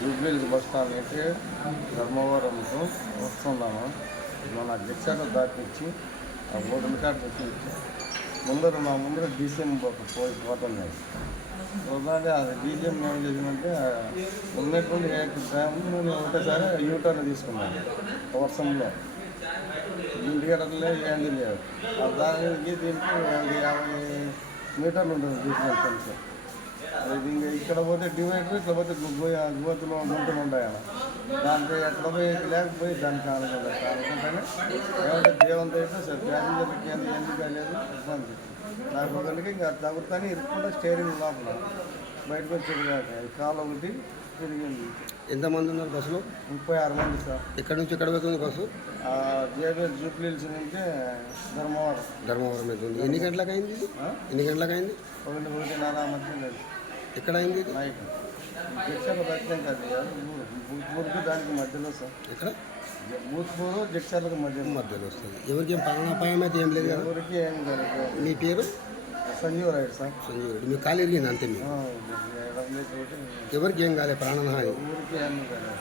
Jubilee Hills bus stand నుంచి ధర్మవరంకు వస్తున్నాము. మన రిక్షాలో దాటించి ఆ బోర్డు కార్డు తెచ్చి మా ముందర డీసీఎం పోతున్నాయి. పోతుంటే అది డీసీఎం ఏం చేసిందంటే ఉన్నటువంటి టైంలో ఒకటేసారి యూటర్న్ తీసుకున్నాను వర్షంలో. ఇండికేటర్లే ఏంది లేదు. దానికి దీనికి 50 మీటర్లు ఉంటుంది డీసీఎం కొంచెం. ఇది ఇంకా ఇక్కడ పోతే డివైడర్, ఇట్లా పోతే గోతులు గుంటలు ఉంటాయి అలా. దానికి ఎక్కడ పోయి లేకపోయి దానికి అనుకుంటానే ఏమంటే దేవంతో అయితే సార్ ప్యాసింజర్లకి ఎందుకు లేదు ఇబ్బంది. నాకు ఒకరికి ఇంకా తగ్గుతానే ఇరుక్కుండా స్టేరింగ్ లోపల బయటకు వచ్చేది కాక కాలు ఒకటి తిరిగింది. ఎంతమంది ఉన్నారు బస్సులో? 36 మంది సార్. ఎక్కడి నుంచి ఎక్కడ వెళ్తుంది బస్సు? జేబీఎస్ జూబ్లీహిల్స్ నుంచి ధర్మవరం వెళ్తుంది. ఎన్ని గంటలకు అయింది? ఎన్ని గంటలకు అయింది? 1:30 మధ్య లేదు. ఎక్కడ అయింది? నైట్ జడ్చర్ల దర్శనం కాదు, బూత్పూర్కి దానికి మధ్యలో సార్. ఎక్కడ? బూత్పూర్ జడ్చర్లకు మధ్యలో వస్తుంది. ఎవరికి ఏం ప్రాణాపాయం అయితే ఏం లేదు? ఎవరికి ఏం కాదు. మీ పేరు? సంజీవ్ రాయుడు సార్. సంజీవ్ రెడ్డి. మీ కాలు ఇరిగింది అంతే? మీకు ఎవరికి ఏం కాలేదు? ప్రాణహాని ఊరికి ఏం కాలేదు.